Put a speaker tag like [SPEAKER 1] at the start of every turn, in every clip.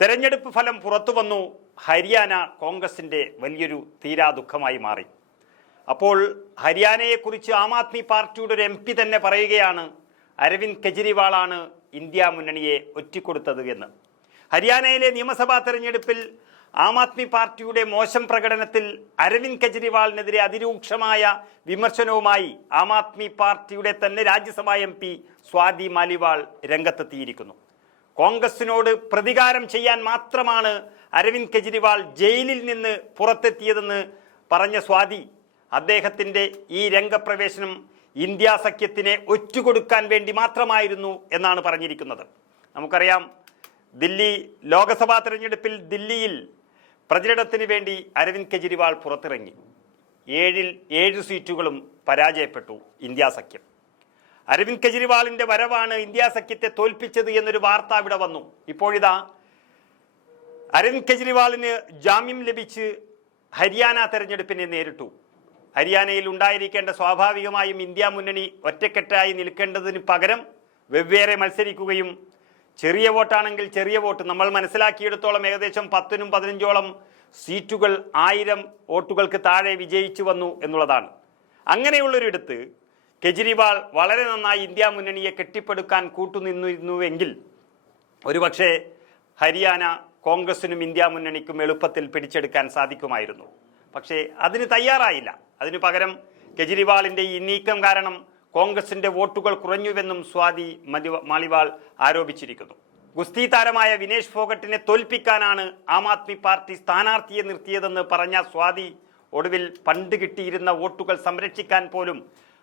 [SPEAKER 1] തെരഞ്ഞെടുപ്പ് ഫലം പുറത്തു വന്നു. ഹരിയാന കോൺഗ്രസിന്റെ വലിയൊരു തീരാ ദുഃഖമായി മാറി. അപ്പോൾ ഹരിയാനയെക്കുറിച്ച് ആം ആദ്മി പാർട്ടിയുടെ ഒരു എം പി തന്നെ പറയുകയാണ് അരവിന്ദ് കെജ്രിവാളാണ് ഇന്ത്യ മുന്നണിയെ ഒറ്റിക്കൊടുത്തത് എന്ന്. ഹരിയാനയിലെ നിയമസഭാ തെരഞ്ഞെടുപ്പിൽ ആം ആദ്മി പാർട്ടിയുടെ മോശം പ്രകടനത്തിൽ അരവിന്ദ് കെജ്രിവാളിനെതിരെ അതിരൂക്ഷമായ വിമർശനവുമായി ആം ആദ്മി പാർട്ടിയുടെ തന്നെ രാജ്യസഭാ എം പി സ്വാതി മാലിവാൾ രംഗത്തെത്തിയിരിക്കുന്നു. കോൺഗ്രസിനോട് പ്രതികാരം ചെയ്യാൻ മാത്രമാണ് അരവിന്ദ് കെജ്രിവാൾ ജയിലിൽ നിന്ന് പുറത്തെത്തിയതെന്ന് പറഞ്ഞ സ്വാതി അദ്ദേഹത്തിന്റെ ഈ രംഗപ്രവേശനം ഇന്ത്യ സഖ്യത്തിനെ ഒറ്റുകൊടുക്കാൻ വേണ്ടി മാത്രമായിരുന്നു എന്നാണ് പറഞ്ഞിരിക്കുന്നത്. നമുക്കറിയാം ദില്ലി ലോക്സഭാ തെരഞ്ഞെടുപ്പിൽ ദില്ലിയിൽ പ്രചരണത്തിന് വേണ്ടി അരവിന്ദ് കെജ്രിവാൾ പുറത്തിറങ്ങി. ഏഴിൽ ഏഴ് സീറ്റുകളും പരാജയപ്പെട്ടു ഇന്ത്യ സഖ്യം. അരവിന്ദ് കെജ്രിവാളിന്റെ വരവാണ് ഇന്ത്യ സഖ്യത്തെ തോൽപ്പിച്ചത് എന്നൊരു വാർത്ത അവിടെ വന്നു. ഇപ്പോഴിതാ അരവിന്ദ് കെജ്രിവാളിന് ജാമ്യം ലഭിച്ച് ഹരിയാന തെരഞ്ഞെടുപ്പിനെ നേരിട്ടു. ഹരിയാനയിൽ ഉണ്ടായിരിക്കേണ്ട സ്വാഭാവികമായും ഇന്ത്യ മുന്നണി ഒറ്റക്കെട്ടായി നിൽക്കേണ്ടതിന് പകരം വെവ്വേറെ മത്സരിക്കുകയും ചെറിയ വോട്ടാണെങ്കിൽ ചെറിയ വോട്ട്. നമ്മൾ മനസ്സിലാക്കിയെടുത്തോളം ഏകദേശം പത്തിനും പതിനഞ്ചോളം സീറ്റുകൾ ആയിരം വോട്ടുകൾക്ക് താഴെ വിജയിച്ചു വന്നു എന്നുള്ളതാണ്. അങ്ങനെയുള്ളൊരിടത്ത് കെജ്രിവാൾ വളരെ നന്നായി ഇന്ത്യ മുന്നണിയെ കെട്ടിപ്പടുക്കാൻ കൂട്ടുനിന്നിരുന്നുവെങ്കിൽ ഒരുപക്ഷെ ഹരിയാന കോൺഗ്രസിനും ഇന്ത്യ മുന്നണിക്കും എളുപ്പത്തിൽ പിടിച്ചെടുക്കാൻ സാധിക്കുമായിരുന്നു. പക്ഷേ അതിന് തയ്യാറായില്ല. അതിനു പകരം കെജ്രിവാളിന്റെ ഈ നീക്കം കാരണം കോൺഗ്രസിന്റെ വോട്ടുകൾ കുറഞ്ഞുവെന്നും സ്വാതി മാളിവാൾ ആരോപിച്ചിരിക്കുന്നു. ഗുസ്തി താരമായ വിനേഷ് ഫോഗട്ടിനെ തോൽപ്പിക്കാനാണ് ആം ആദ്മി പാർട്ടി സ്ഥാനാർത്ഥിയെ നിർത്തിയതെന്ന് പറഞ്ഞ സ്വാതി ഒടുവിൽ പണ്ട് കിട്ടിയിരുന്ന വോട്ടുകൾ സംരക്ഷിക്കാൻ പോലും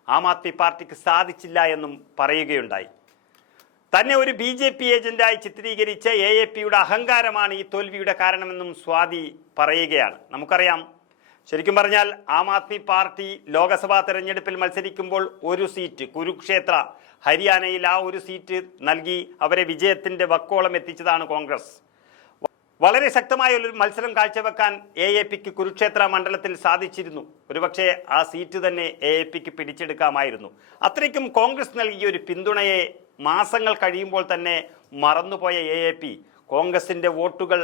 [SPEAKER 1] ആം ആദ്മി പാർട്ടിക്ക് സാധിച്ചില്ല എന്നും പറയുകയുണ്ടായി. തന്നെ ഒരു ബി ജെ പി ഏജന്റായി ചിത്രീകരിച്ച എ എ പിയുടെ അഹങ്കാരമാണ് ഈ തോൽവിയുടെ കാരണമെന്നും സ്വാതി പറയുകയാണ്. നമുക്കറിയാം ശരിക്കും പറഞ്ഞാൽ ആം ആദ്മി പാർട്ടി ലോക്സഭാ തെരഞ്ഞെടുപ്പിൽ മത്സരിക്കുമ്പോൾ ഒരു സീറ്റ് കുരുക്ഷേത്ര ഹരിയാനയിൽ ആ ഒരു സീറ്റ് നൽകി അവരെ വിജയത്തിന്റെ വക്കോളം എത്തിച്ചതാണ് കോൺഗ്രസ്. വളരെ ശക്തമായ ഒരു മത്സരം കാഴ്ചവെക്കാൻ എ എ പിക്ക് കുരുക്ഷേത്ര മണ്ഡലത്തിൽ സാധിച്ചിരുന്നു. ഒരുപക്ഷെ ആ സീറ്റ് തന്നെ എ എ പിക്ക് പിടിച്ചെടുക്കാമായിരുന്നു. അത്രയ്ക്കും കോൺഗ്രസ് നൽകിയ ഒരു പിന്തുണയെ മാസങ്ങൾ കഴിയുമ്പോൾ തന്നെ മറന്നുപോയ എ എ പി കോൺഗ്രസിന്റെ വോട്ടുകൾ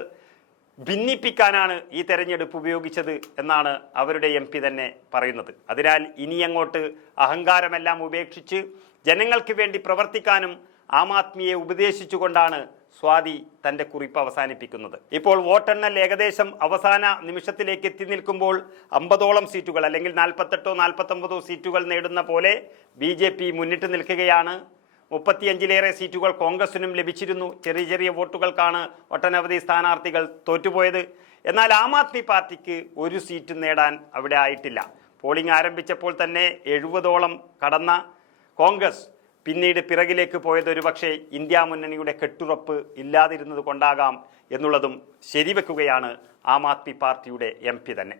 [SPEAKER 1] ഭിന്നിപ്പിക്കാനാണ് ഈ തെരഞ്ഞെടുപ്പ് ഉപയോഗിച്ചത് എന്നാണ് അവരുടെ എം പി തന്നെ പറയുന്നത്. അതിനാൽ ഇനി അങ്ങോട്ട് അഹങ്കാരമെല്ലാം ഉപേക്ഷിച്ച് ജനങ്ങൾക്ക് വേണ്ടി പ്രവർത്തിക്കാനും ആം ആദ്മിയെ ഉപദേശിച്ചുകൊണ്ടാണ് സ്വാതി തന്റെ കുറിപ്പ് അവസാനിപ്പിക്കുന്നത്. ഇപ്പോൾ വോട്ടെണ്ണൽ ഏകദേശം അവസാന നിമിഷത്തിലേക്ക് എത്തി നിൽക്കുമ്പോൾ അമ്പതോളം സീറ്റുകൾ അല്ലെങ്കിൽ നാൽപ്പത്തെട്ടോ നാൽപ്പത്തൊമ്പതോ സീറ്റുകൾ നേടുന്ന പോലെ ബി ജെ പി മുന്നിട്ട് നിൽക്കുകയാണ്. മുപ്പത്തിയഞ്ചിലേറെ സീറ്റുകൾ കോൺഗ്രസിനും ലഭിച്ചിരുന്നു. ചെറിയ ചെറിയ വോട്ടുകൾക്കാണ് ഒട്ടനവധി സ്ഥാനാർത്ഥികൾ തോറ്റുപോയത്. എന്നാൽ ആം ആദ്മി പാർട്ടിക്ക് ഒരു സീറ്റ് നേടാൻ അവിടെ ആയിട്ടില്ല. പോളിംഗ് ആരംഭിച്ചപ്പോൾ തന്നെ എഴുപതോളം കടന്ന കോൺഗ്രസ് പിന്നീട് പിറകിലേക്ക് പോയത് ഒരുപക്ഷെ ഇന്ത്യ മുന്നണിയുടെ കെട്ടുറപ്പ് ഇല്ലാതിരുന്നത് കൊണ്ടാകാം എന്നുള്ളതും ശരിവെക്കുകയാണ് ആം ആദ്മി പാർട്ടിയുടെ എം തന്നെ.